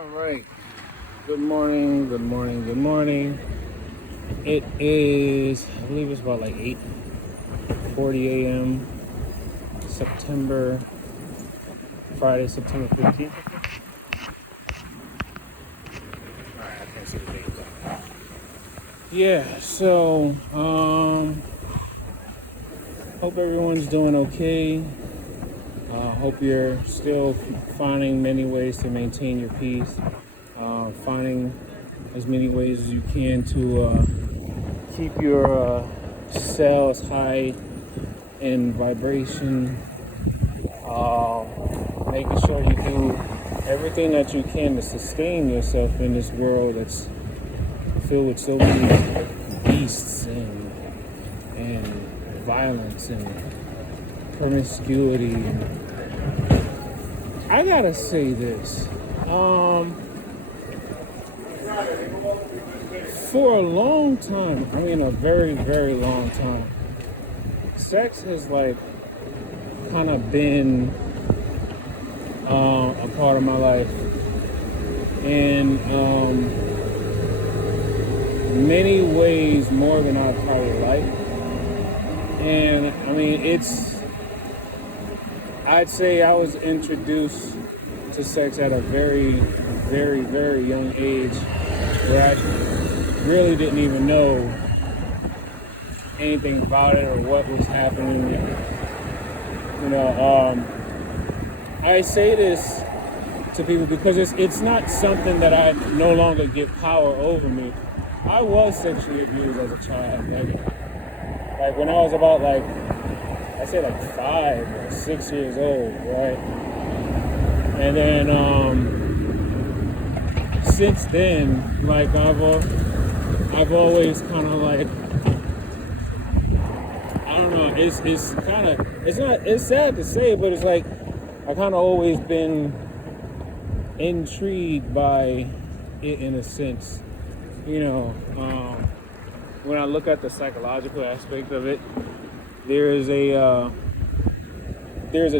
All right. Good morning. Good morning. Good morning. It is, I believe it's about like 8:40 a.m. September, Friday, September 15th. All right, I can't see the date. Yeah. So, hope everyone's doing okay. Hope you're still finding many ways to maintain your peace. Finding as many ways as you can to keep your cells high in vibration, making sure you do everything that you can to sustain yourself in this world that's filled with so many beasts and violence and promiscuity. I gotta say this. For a long time, I mean a very, very long time, sex has like kind of been a part of my life in many ways more than I probably like. And I mean, I'd say I was introduced to sex at a very, very, very young age where I really didn't even know anything about it or what was happening. I say this to people because it's not something that I no longer give power over me. I was sexually abused as a child. Like when I was about I say 5 or 6 years old, right? And then since then, I've always kind of I don't know. It's sad to say, but it's like I kind of always been intrigued by it in a sense. When I look at the psychological aspect of it, there's a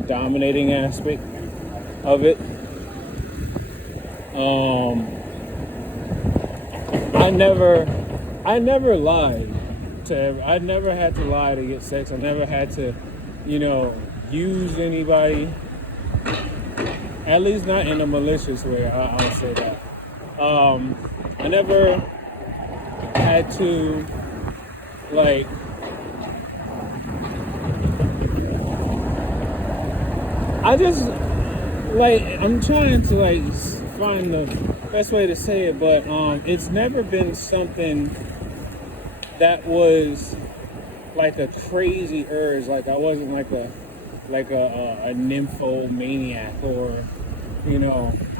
dominating aspect of it. I never lied I never had to lie to get sex. I never had to, use anybody. At least not in a malicious way. I'll say that. I never had to I'm trying to find the best way to say it, but it's never been something that was like a crazy urge. Like I wasn't a nymphomaniac, or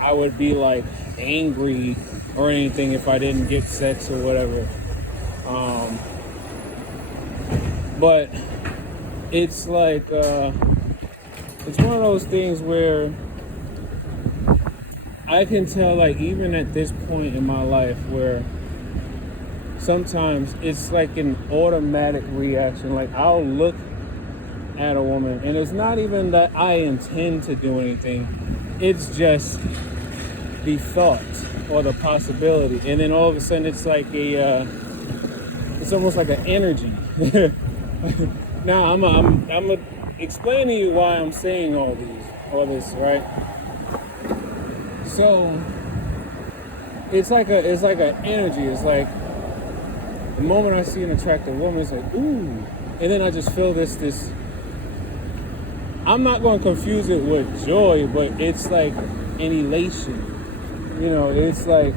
I would be angry or anything if I didn't get sex or whatever. But it's it's one of those things where I can tell, even at this point in my life, where sometimes it's like an automatic reaction. I'll look at a woman, and it's not even that I intend to do anything. It's just the thought or the possibility, and then all of a sudden it's it's almost like an energy. Now I'm explaining to you why I'm saying all this, right? So it's like an energy. It's like the moment I see an attractive woman, it's like, ooh, and then I just feel this. I'm not going to confuse it with joy, but it's like an elation. It's like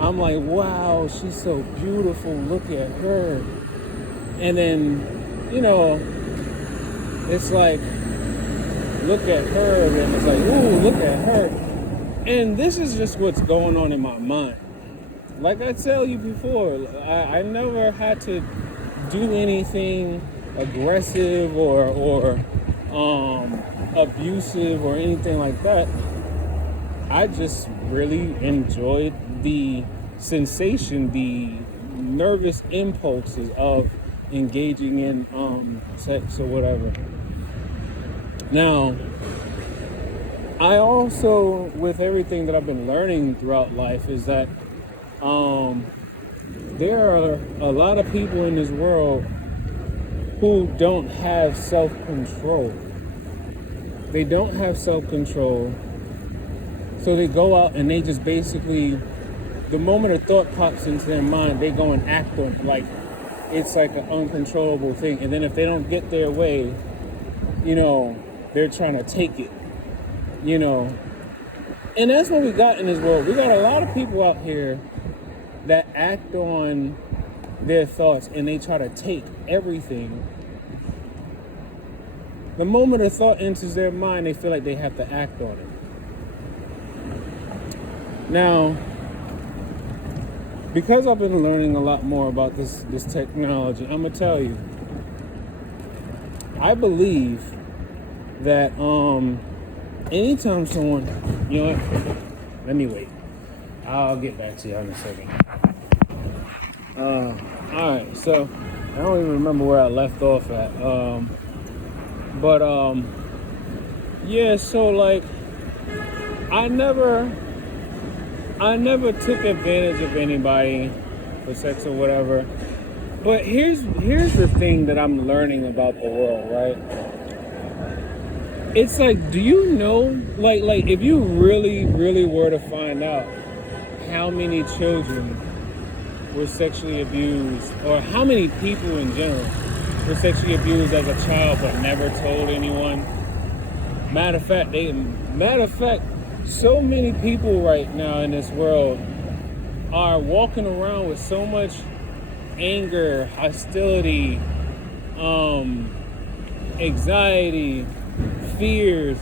I'm like, wow, she's so beautiful. Look at her, and then it's like, look at her, and it's like, ooh, look at her. And this is just what's going on in my mind. Like I tell you before, I never had to do anything aggressive or abusive or anything like that. I just really enjoyed the sensation, the nervous impulses of engaging in sex or whatever. Now, I also, with everything that I've been learning throughout life, is that um, there are a lot of people in this world who don't have self-control. They don't have self-control, so they go out and they just basically, the moment a thought pops into their mind, they go and act on it like it's like an uncontrollable thing. And then if they don't get their way, they're trying to take it, you know. And that's what we got in this world. We got a lot of people out here that act on their thoughts and they try to take everything. The moment a thought enters their mind, they feel like they have to act on it. Now, because I've been learning a lot more about this technology, I'm gonna tell you, I believe that anytime someone, let me wait. I'll get back to you in a second. All right, so I don't even remember where I left off at. Yeah, so like I never took advantage of anybody for sex or whatever. But here's the thing that I'm learning about the world, right? It's like, do you know, like if you really, really were to find out how many children were sexually abused, or how many people in general were sexually abused as a child but never told anyone. Matter of fact, so many people right now in this world are walking around with so much anger, hostility, anxiety, fears,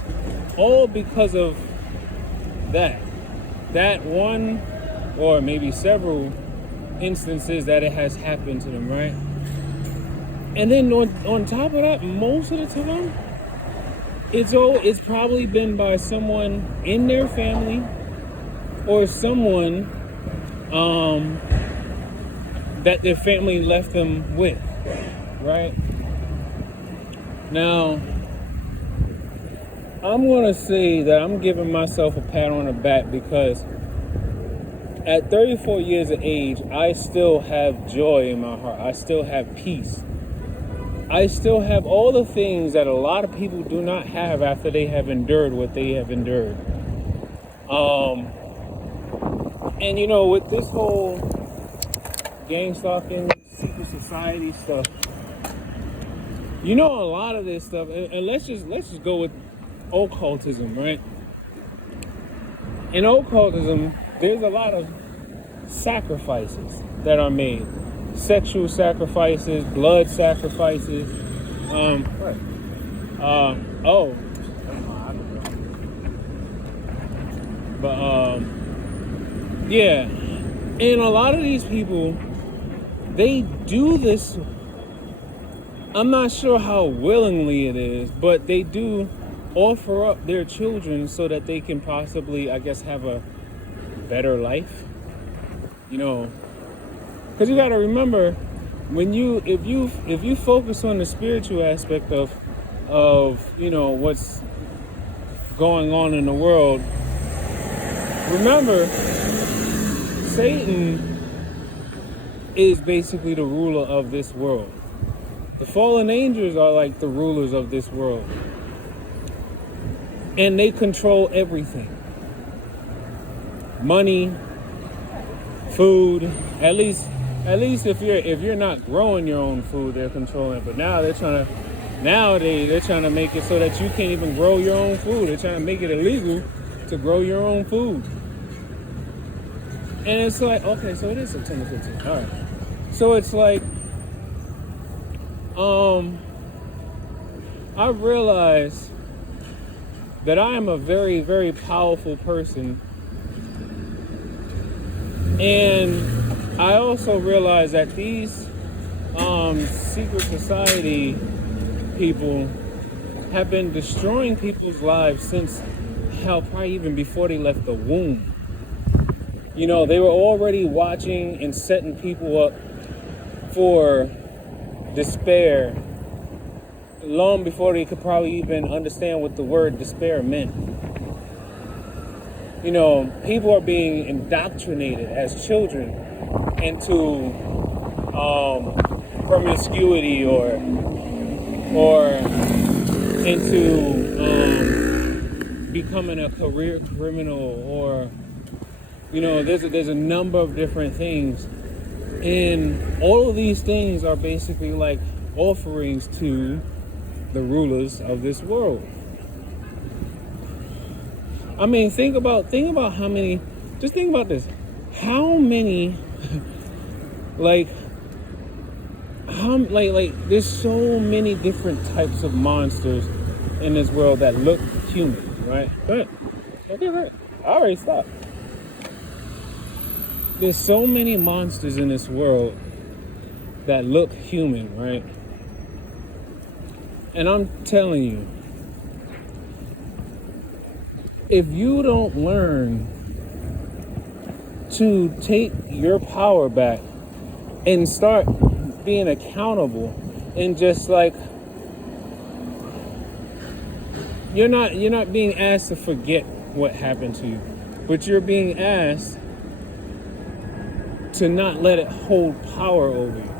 all because of that one, or maybe several instances that it has happened to them, right? And then on top of that, most of the time, it's probably been by someone in their family or someone that their family left them with, right? Now, I'm gonna say that I'm giving myself a pat on the back because at 34 years of age, I still have joy in my heart. I still have peace. I still have all the things that a lot of people do not have after they have endured what they have endured. And with this whole gang stalking, secret society stuff, a lot of this stuff, and let's just go with occultism, right? In occultism, there's a lot of sacrifices that are made. Sexual sacrifices, blood sacrifices. Yeah. And a lot of these people, they do this, I'm not sure how willingly it is, but they do offer up their children so that they can possibly, I guess, have a better life. Because you got to remember, if you focus on the spiritual aspect of what's going on in the world, remember, Satan is basically the ruler of this world. The fallen angels are like the rulers of this world, and they control everything. Money, food, at least if you're not growing your own food, they're controlling it. But now they're trying to make it so that you can't even grow your own food. They're trying to make it illegal to grow your own food. And it's like, okay, so it is September 15th. All right. So it's like, I realized that I am a very, very powerful person. And I also realized that these secret society people have been destroying people's lives since probably even before they left the womb. They were already watching and setting people up for despair long before they could probably even understand what the word despair meant. people are being indoctrinated as children into promiscuity or into becoming a career criminal, or there's a number of different things, and all of these things are basically like offerings to the rulers of this world. I mean, think about how many. Just think about this. How many, like there's so many different types of monsters in this world that look human, right? But okay, right. I already stopped. There's so many monsters in this world that look human, right? And I'm telling you, if you don't learn to take your power back and start being accountable, and just like you're not being asked to forget what happened to you, but you're being asked to not let it hold power over you.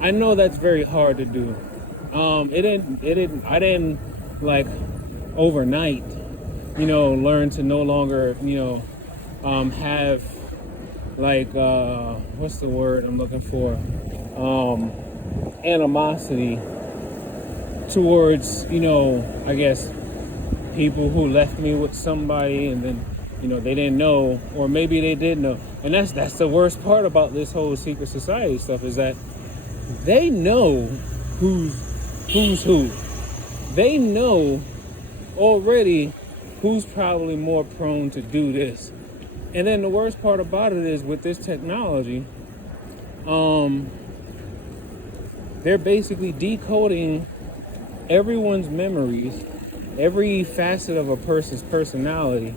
I know that's very hard to do. I didn't like overnight, learn to no longer, have like, what's the word I'm looking for? Animosity towards, I guess, people who left me with somebody and then, they didn't know, or maybe they did know. And that's the worst part about this whole secret society stuff, is that they know who's who. They know already who's probably more prone to do this. And then the worst part about it is, with this technology, they're basically decoding everyone's memories, every facet of a person's personality.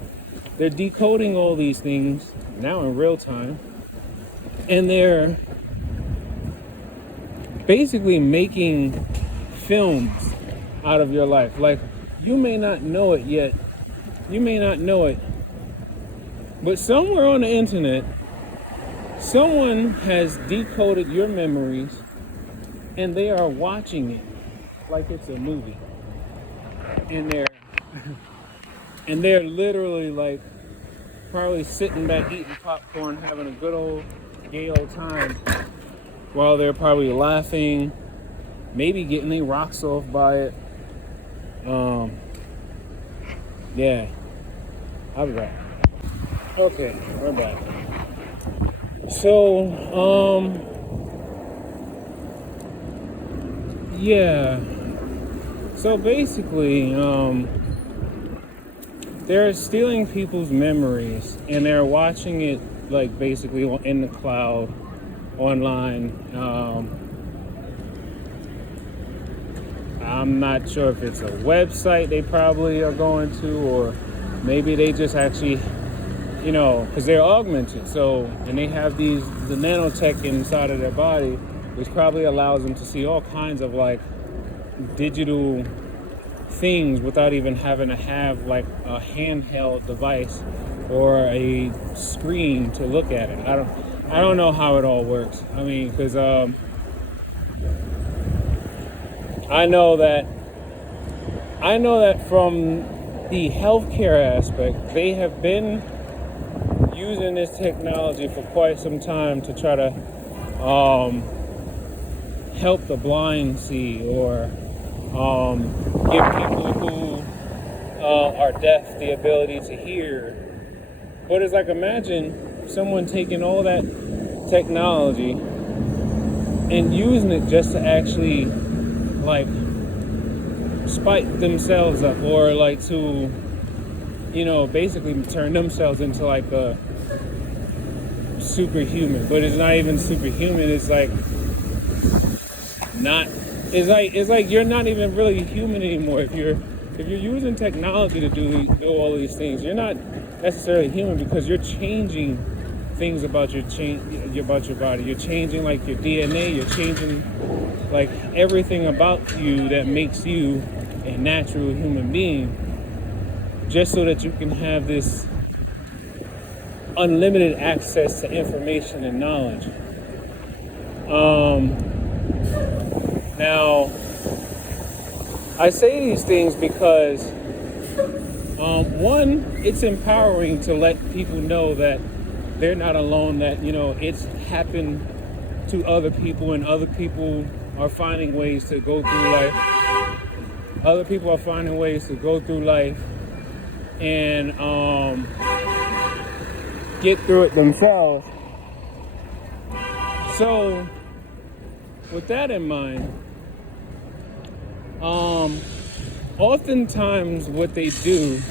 They're decoding all these things now in real time, and they're basically making films out of your life. Like, you may not know it yet, but somewhere on the internet, someone has decoded your memories, and they are watching it like it's a movie. And they're literally like probably sitting back eating popcorn, having a good old gay old time, while they're probably laughing, maybe getting their rocks off by it. Yeah, I'll be back. Okay, we're back. So, yeah. So basically, they're stealing people's memories, and they're watching it like basically in the cloud, online. I'm not sure if it's a website they probably are going to, or maybe they just actually, because they're augmented. So, and they have the nanotech inside of their body, which probably allows them to see all kinds of like digital things without even having to have like a handheld device or a screen to look at it. I don't know how it all works. I mean, because I know that from the healthcare aspect, they have been using this technology for quite some time to try to help the blind see, or give people who are deaf the ability to hear. But it's like, imagine someone taking all that technology and using it just to actually like spike themselves up, or like to basically turn themselves into like a superhuman. But it's not even superhuman. It's like not. It's like you're not even really human anymore. If you're using technology to do all these things, you're not necessarily human, because you're changing things about your body. You're changing like your DNA. You're changing like everything about you that makes you a natural human being, just so that you can have this unlimited access to information and knowledge. Now, I say these things because, one, it's empowering to let people know that they're not alone, that, it's happened to other people, and other people are finding ways to go through life. Other people are finding ways to go through life and get through it themselves. So, with that in mind, oftentimes what they do,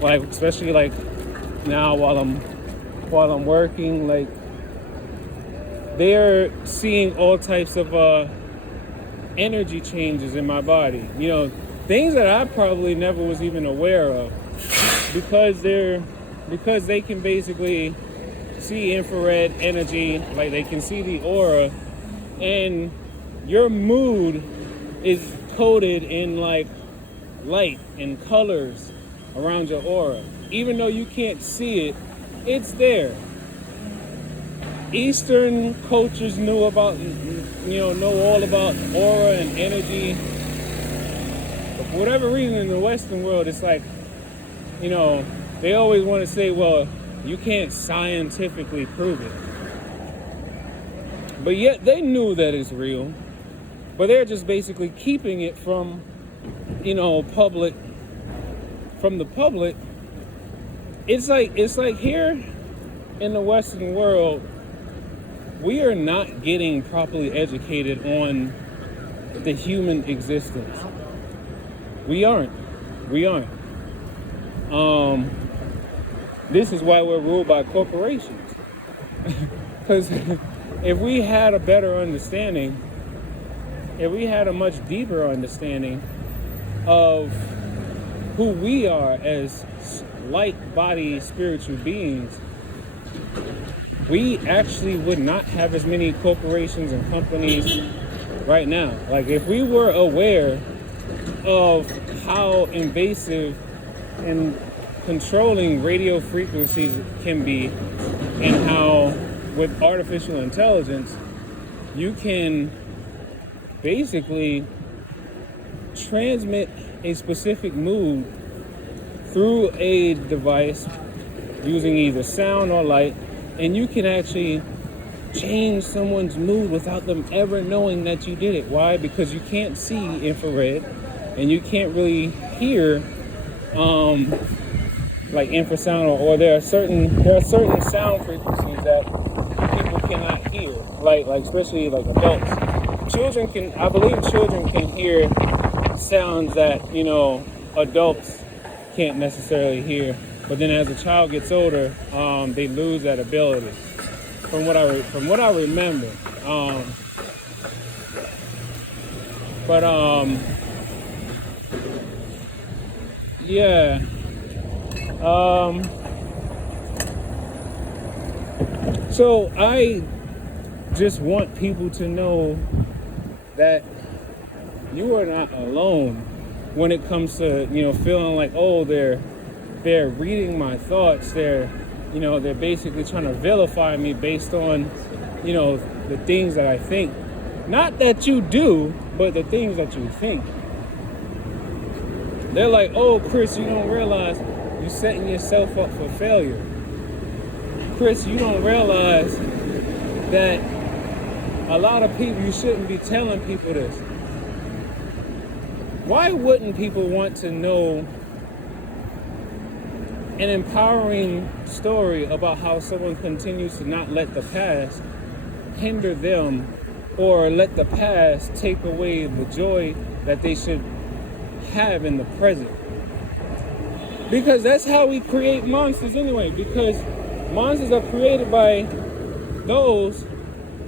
like especially like now while I'm working, like they're seeing all types of energy changes in my body. Things that I probably never was even aware of, because they can basically see infrared energy, like they can see the aura, and your mood is coded in like light and colors around your aura. Even though you can't see it, it's there. Eastern cultures know all about aura and energy. But for whatever reason in the Western world, it's like, they always want to say, well, you can't scientifically prove it. But yet they knew that it's real. But they're just basically keeping it from, public. From the public. It's like here in the Western world, we are not getting properly educated on the human existence. We aren't. This is why we're ruled by corporations. Because if we had a better understanding, if we had a much deeper understanding of who we are as light body spiritual beings, we actually would not have as many corporations and companies right now. Like, if we were aware of how invasive and controlling radio frequencies can be, and how with artificial intelligence you can basically transmit a specific mood through a device using either sound or light, and you can actually change someone's mood without them ever knowing that you did it. Why? Because you can't see infrared, and you can't really hear like infrasound, or there are certain sound frequencies that people cannot hear, like especially like adults. I believe children can hear sounds that adults can't necessarily hear. But then as a child gets older, they lose that ability. From what I remember. Yeah. So I just want people to know that you are not alone when it comes to, feeling like, oh, they're reading my thoughts. They're basically trying to vilify me based on, the things that I think. Not that you do, but the things that you think. They're like, oh, Chris, you don't realize you're setting yourself up for failure. Chris, you don't realize that a lot of people, you shouldn't be telling people this. Why wouldn't people want to know an empowering story about how someone continues to not let the past hinder them, or let the past take away the joy that they should have in the present? Because that's how we create monsters anyway. Because monsters are created by those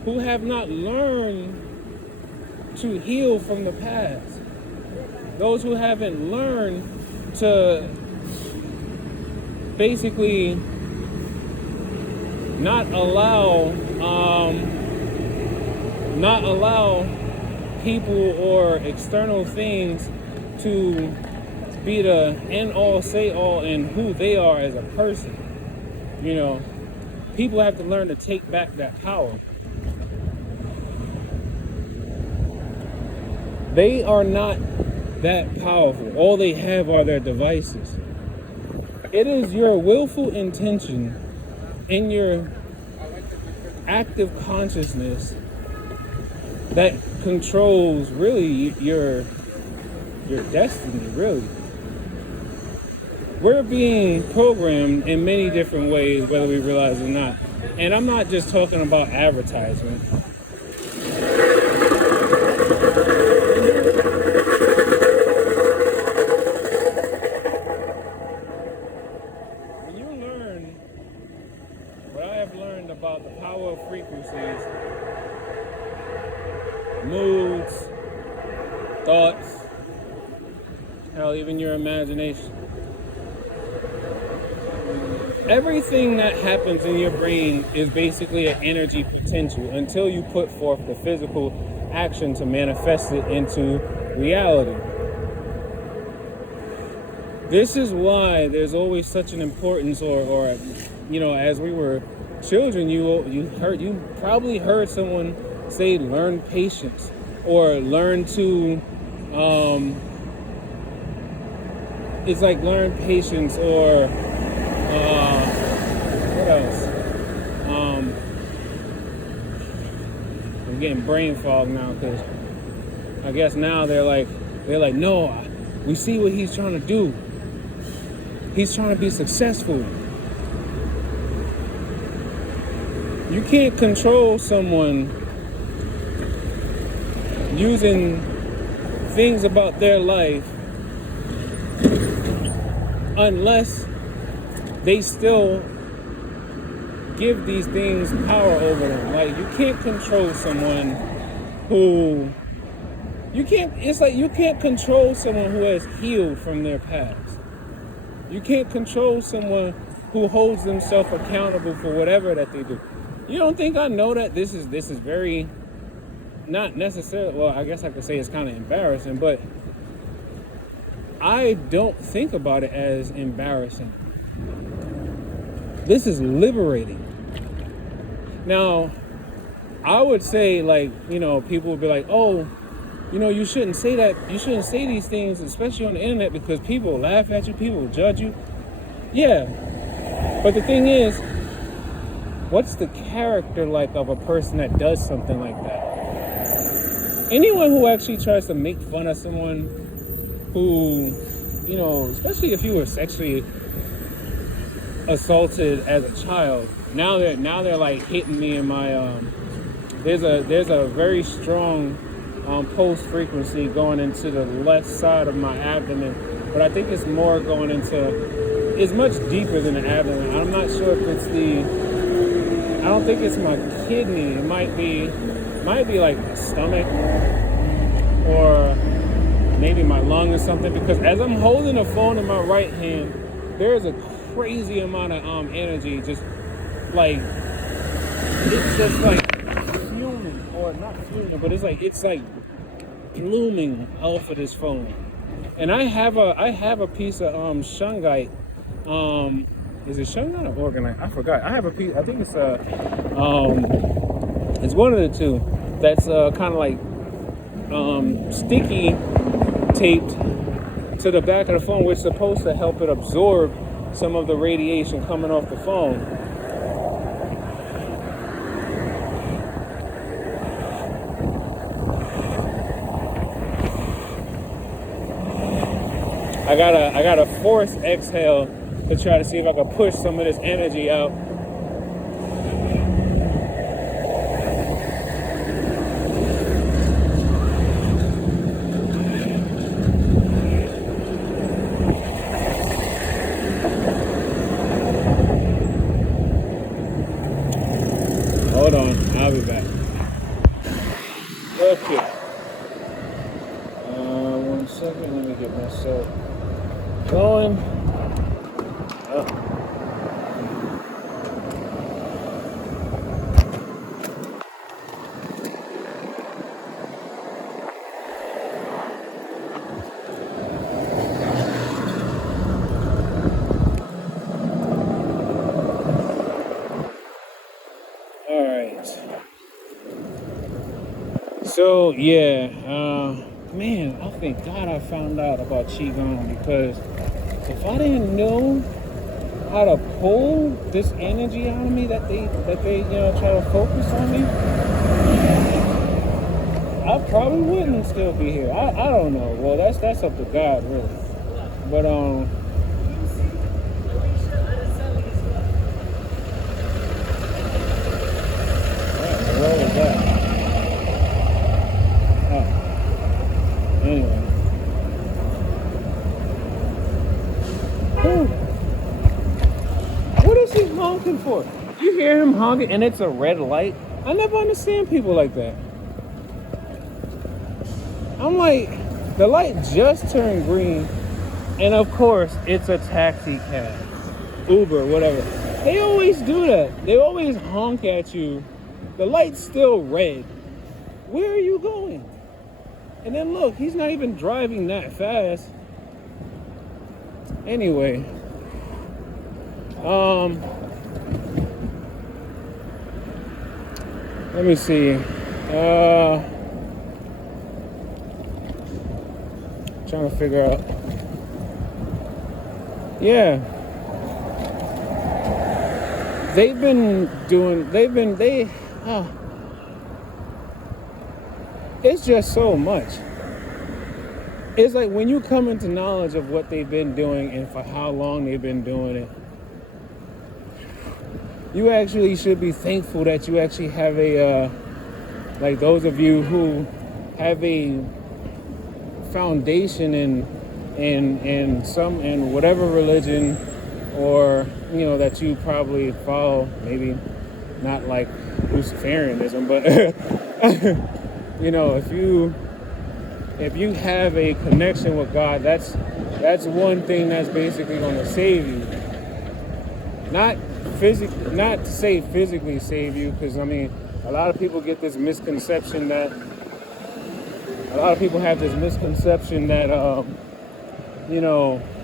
who have not learned to heal from the past. Those who haven't learned to basically not allow people or external things to be the end all, say all in who they are as a person. You know, people have to learn to take back that power. They are not that powerful. All they have are their devices. It is your willful intention and your active consciousness that controls really your destiny, really. We're being programmed in many different ways, whether we realize it or not. And I'm not just talking about advertisement. When you learn what I have learned about the power of frequencies, moods, thoughts, hell, even your imagination. Everything that happens in your brain is basically an energy potential until you put forth the physical action to manifest it into reality. This is why there's always such an importance, or you know, as we were children, you probably heard someone say, learn patience, or learn to, it's like learn patience, or what else? I'm getting brain fog now, because I guess now they're like, no, we see what he's trying to do. He's trying to be successful. You can't control someone using things about their life unless they still give these things power over them. Like, you can't control someone who it's like you can't control someone who has healed from their past. You can't control someone who holds themselves accountable for whatever that they do. You don't think I know that this is very, not necessarily, well, I guess I could say it's kind of embarrassing, but I don't think about it as embarrassing. This is liberating. Now, I would say, like, you know, people would be like, oh, you know, you shouldn't say that. You shouldn't say these things, especially on the internet, because people will laugh at you, people will judge you. Yeah. But the thing is, what's the character like of a person that does something like that? Anyone who actually tries to make fun of someone who, you know, especially if you were sexually assaulted as a child, now they're like hitting me in my there's a very strong pulse frequency going into the left side of my abdomen, but I think it's more going into, it's much deeper than the abdomen. I'm not sure if it's I don't think it's my kidney. It might be like my stomach, or maybe my lung or something, because as I'm holding the phone in my right hand, there is a crazy amount of energy, just like, it's just like fuming, or not fuming, but it's like blooming off of this phone. And I have a piece of shungite. Is it shungite or organite? I forgot. I have a piece. I think it's it's one of the two. That's kind of like sticky taped to the back of the phone, which is supposed to help it absorb some of the radiation coming off the phone. I gotta force exhale to try to see if I can push some of this energy out. Hold on, I'll be back. Okay. 1 second, let me get myself going. Oh. So yeah, man, I thank God I found out about Qigong, because if I didn't know how to pull this energy out of me that they try to focus on me, I probably wouldn't still be here. I don't know. Well, that's up to God, really. But what was that? Anyway. Whew. What is he honking for? You hear him honking and it's a red light? I never understand people like that. I'm like, the light just turned green, and of course it's a taxi cab, Uber, whatever. They always do that. They always honk at you. The light's still red. Where are you going? And then look, he's not even driving that fast. Anyway, let me see. Trying to figure out. Yeah. It's just so much. It's like when you come into knowledge of what they've been doing and for how long they've been doing it, you actually should be thankful that you actually have a, like those of you who have a foundation in whatever religion, or that you probably follow, maybe not like Luciferianism, but if you have a connection with God, that's one thing that's basically going to save you. Not to say physically save you, because a lot of people get this misconception that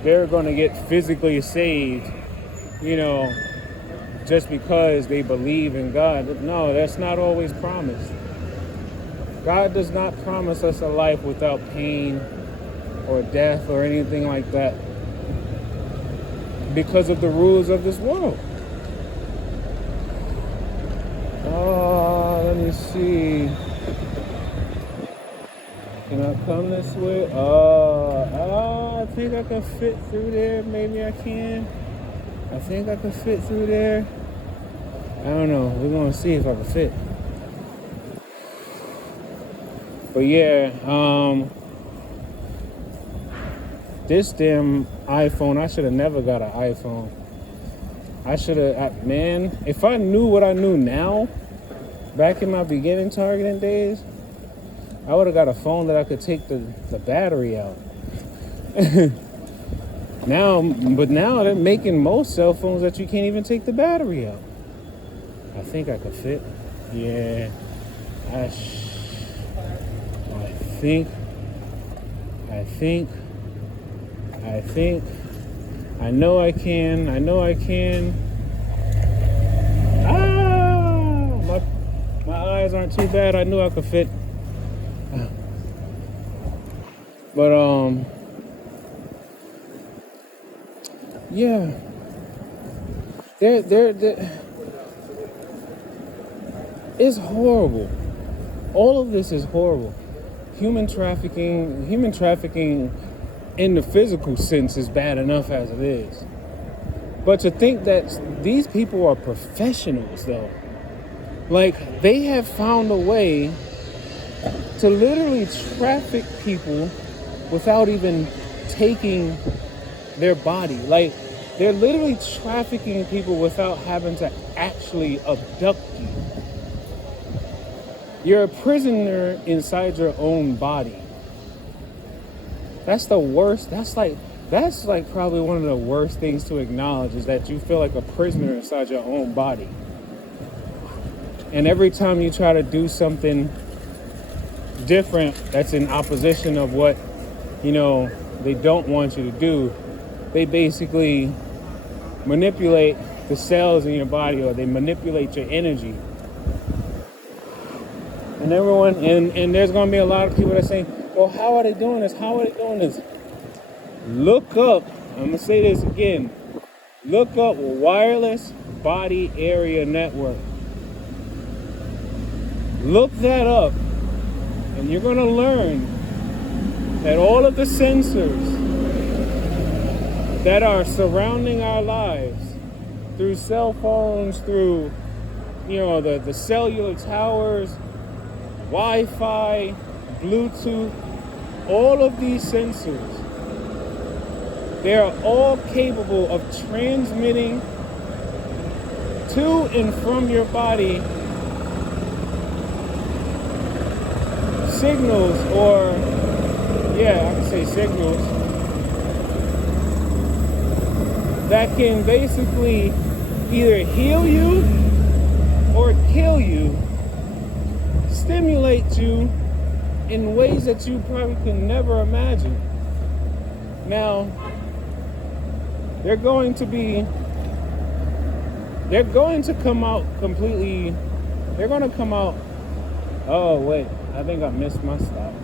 they're going to get physically saved, just because they believe in God. No, that's not always promised. God does not promise us a life without pain or death or anything like that, because of the rules of this world. Let me see. Can I come this way? I think I can fit through there. Maybe I can. I think I can fit through there. I don't know. We're going to see if I can fit. But yeah, this damn iPhone, I should have never got an iPhone. I should have, man, if I knew what I knew now, back in my beginning targeting days, I would have got a phone that I could take the battery out. Now they're making most cell phones that you can't even take the battery out. I think I could fit. Yeah. I know I can. My eyes aren't too bad. I knew I could fit. But yeah. It's horrible. All of this is horrible. Human trafficking in the physical sense is bad enough as it is. But to think that these people are professionals, though, like they have found a way to literally traffic people without even taking their body. Like they're literally trafficking people without having to actually abduct you. You're a prisoner inside your own body. That's the worst. That's like probably one of the worst things to acknowledge, is that you feel like a prisoner inside your own body. And every time you try to do something different that's in opposition of what, they don't want you to do, they basically manipulate the cells in your body, or they manipulate your energy. And everyone, and there's going to be a lot of people that say, well, how are they doing this? How are they doing this? Look up, I'm going to say this again. Look up wireless body area network. Look that up, and you're going to learn that all of the sensors that are surrounding our lives through cell phones, through, the cellular towers, Wi-Fi, Bluetooth, all of these sensors, they are all capable of transmitting to and from your body signals, or I can say signals, that can basically either heal you or kill you, stimulate you in ways that you probably can never imagine. Now, they're going to come out completely, oh wait, I think I missed my stop.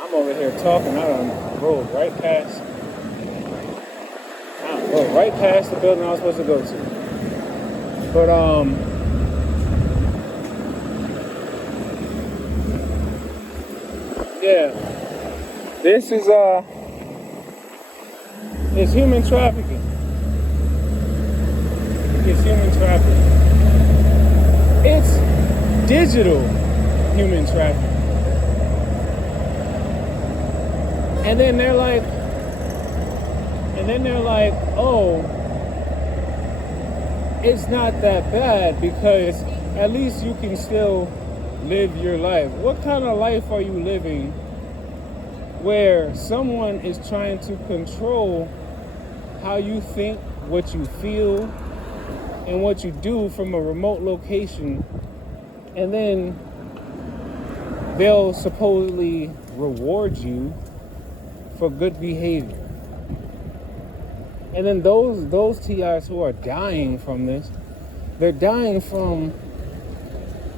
I'm over here talking, I done rolled right past the building I was supposed to go to. But this is it's human trafficking. It's human trafficking. It's digital human trafficking. And then they're like, oh, it's not that bad because at least you can still live your life. What kind of life are you living where someone is trying to control how you think, what you feel, and what you do from a remote location, and then they'll supposedly reward you for good behavior? And then those TIs who are dying from this, they're dying from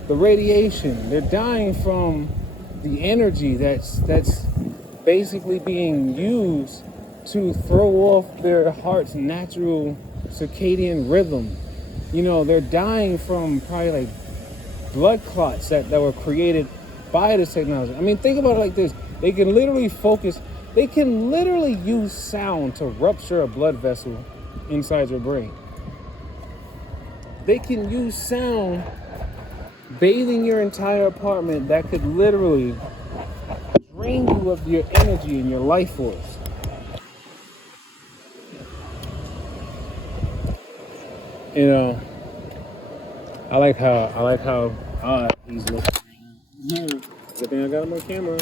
the radiation. They're dying from the energy that's basically being used to throw off their heart's natural circadian rhythm. They're dying from probably like blood clots that were created by this technology. I mean, think about it like this. They can literally use sound to rupture a blood vessel inside your brain. They can use sound bathing your entire apartment that could literally drain you of your energy and your life force. I like how odd he's looking. Good thing I got him on camera.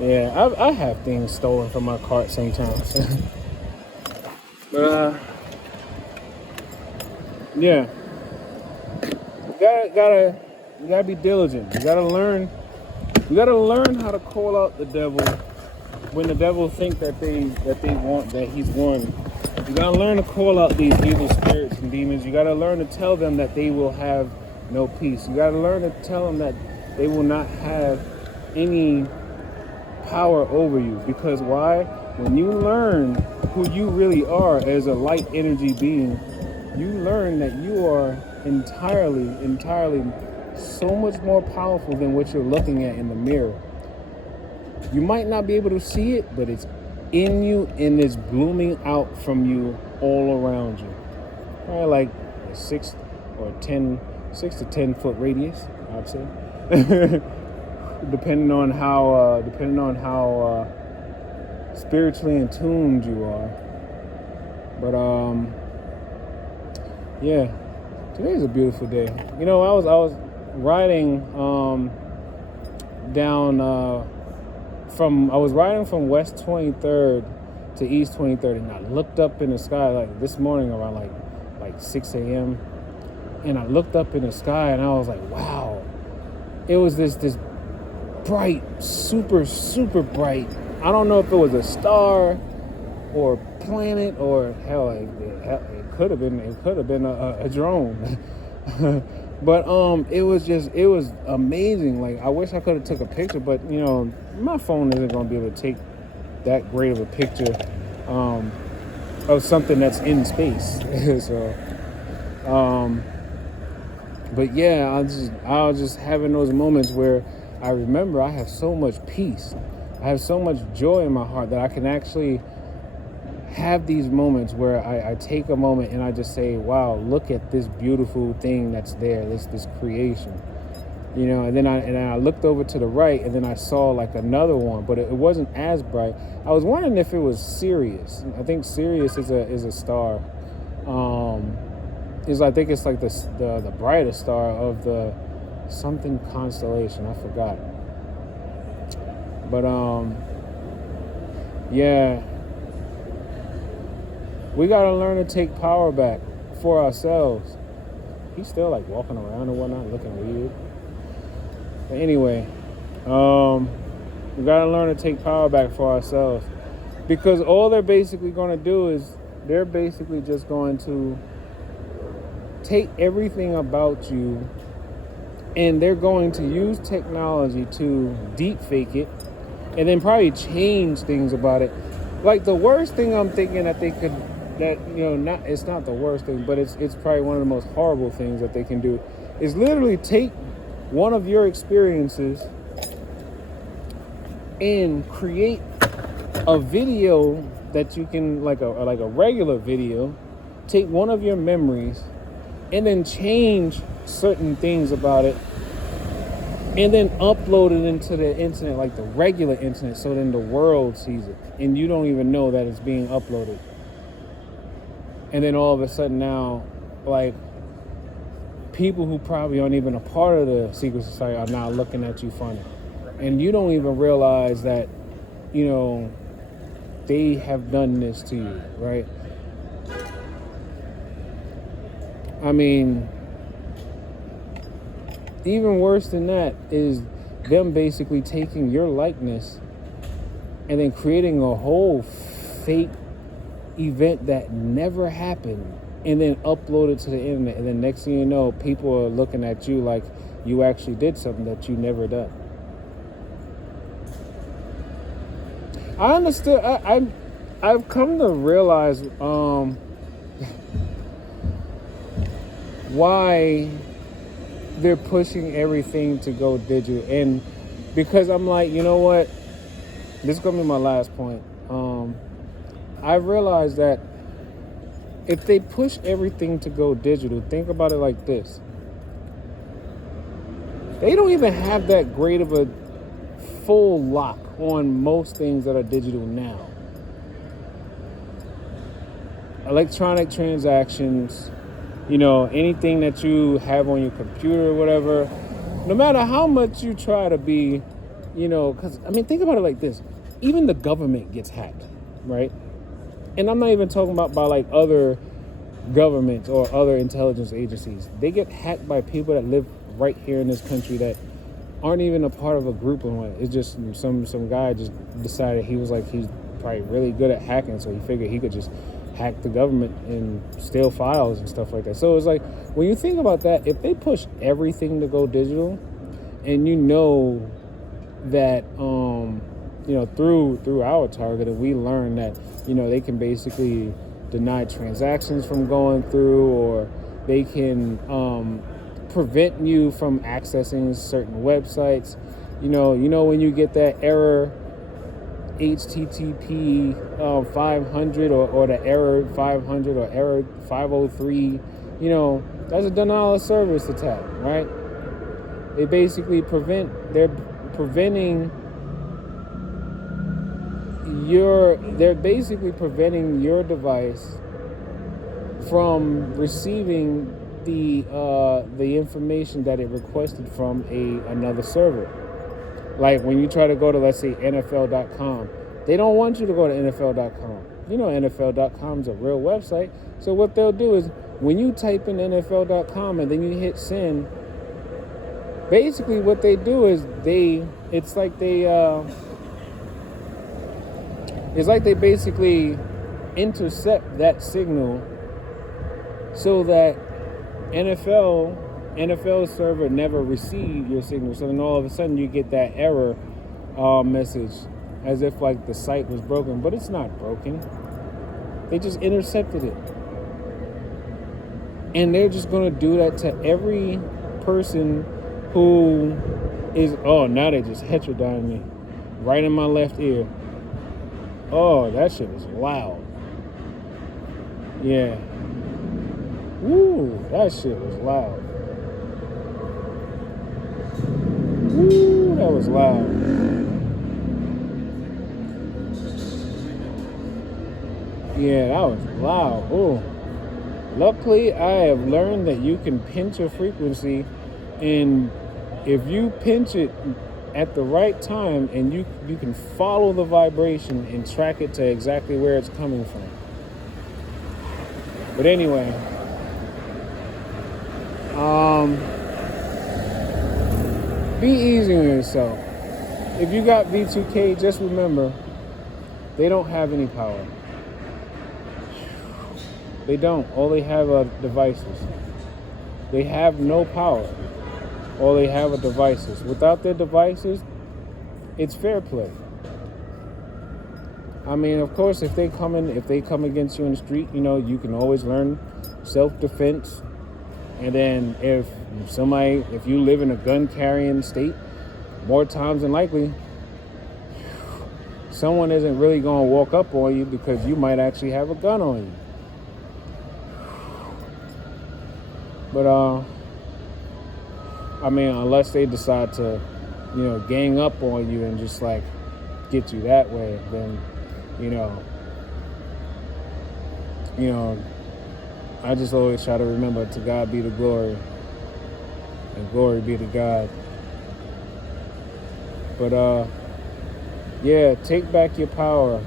Yeah, I have things stolen from my cart sometimes. But you gotta be diligent. You gotta learn how to call out the devil when the devil think that he's won. You gotta learn to call out these evil spirits and demons. You gotta learn to tell them that they will have no peace. You gotta learn to tell them that they will not have any power over you. Because why? When you learn who you really are as a light energy being, you learn that you are entirely so much more powerful than what you're looking at in the mirror. You might not be able to see it, but it's in you and it's blooming out from you all around you. Probably like a 6 to 10 foot radius, I'd say. depending on how spiritually in tuned you are. But today's a beautiful day. I was riding from West 23rd to East 23rd, and I looked up in the sky like this morning around like 6 a.m. and I looked up in the sky and I was like, wow. It was this bright, super, super bright. I don't know if it was a star or planet, or hell, it could have been a drone. But it was amazing. Like, I wish I could have took a picture, but my phone isn't gonna be able to take that great of a picture of something that's in space. So but yeah, I was just having those moments where I remember I have so much peace, I have so much joy in my heart that I can actually have these moments where I take a moment and I just say, wow, look at this beautiful thing that's there, this creation. And then I looked over to the right, and then I saw like another one, but it wasn't as bright. I was wondering if it was Sirius. I think Sirius is a star. I think it's like the brightest star of the something constellation. I forgot. But yeah, we gotta learn to take power back for ourselves. He's still like walking around and whatnot, looking weird. But anyway, we gotta learn to take power back for ourselves, because all they're basically gonna do is they're basically just going to take everything about you, and they're going to use technology to deep fake it, and then probably change things about it. Like, the worst thing I'm thinking that they could, it's not the worst thing, but it's probably one of the most horrible things that they can do, is literally take one of your experiences and create a video that you can, like a regular video, take one of your memories and then change certain things about it, and then upload it into the internet, like the regular internet, so then the world sees it, and you don't even know that it's being uploaded. And then all of a sudden now, like, people who probably aren't even a part of the secret society are now looking at you funny. And you don't even realize that, they have done this to you, right? I mean, even worse than that is them basically taking your likeness and then creating a whole fake event that never happened, and then upload it to the internet, and then next thing you know, people are looking at you like you actually did something that you never done. I understood. I've come to realize why they're pushing everything to go digital, and because I'm like, you know what? This is gonna be my last point. I realized that if they push everything to go digital, think about it like this. They don't even have that great of a full lock on most things that are digital now. Electronic transactions, anything that you have on your computer or whatever, no matter how much you try to be, because, think about it like this. Even the government gets hacked, right? And I'm not even talking about by like other governments or other intelligence agencies. They get hacked by people that live right here in this country that aren't even a part of a group or what. It's just some guy just decided he's probably really good at hacking, so he figured he could just hack the government and steal files and stuff like that. So it's like, when you think about that, if they push everything to go digital, and that through our targeting, we learn that they can basically deny transactions from going through, or they can prevent you from accessing certain websites. When you get that error HTTP 500 or the error 500 or error 503, that's a denial of service attack, right? They're basically preventing your device from receiving the information that it requested from another server. Like when you try to go to, let's say, NFL.com, they don't want you to go to NFL.com. NFL.com is a real website. So what they'll do is, when you type in NFL.com and then you hit send, basically what they do is they basically intercept that signal so that NFL server never received your signal. So then all of a sudden you get that error message as if like the site was broken, but it's not broken. They just intercepted it. And they're just going to do that to every person who is, oh, now they just heterodyned me right in my left ear. Oh, that shit is loud. Yeah. Woo, that shit was loud. Woo, that was loud. Yeah, that was loud. Ooh. Luckily, I have learned that you can pinch a frequency, and if you pinch it at the right time, and you can follow the vibration and track it to exactly where it's coming from. But anyway, be easy on yourself. If you got V2K, just remember, they don't have any power. They don't. All they have are devices. They have no power. All they have are devices. Without their devices, it's fair play. I mean, of course, if they come against you in the street, you can always learn self-defense. And then if you live in a gun-carrying state, more times than likely, someone isn't really going to walk up on you because you might actually have a gun on you. But, I mean, unless they decide to, gang up on you and just, like, get you that way, then, I just always try to remember, to God be the glory, and glory be to God. But, yeah, take back your power.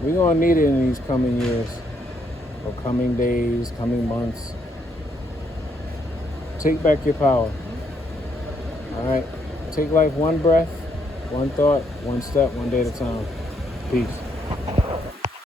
We're going to need it in these coming years, or coming days, coming months. Take back your power. All right? Take life one breath, one thought, one step, one day at a time. Peace.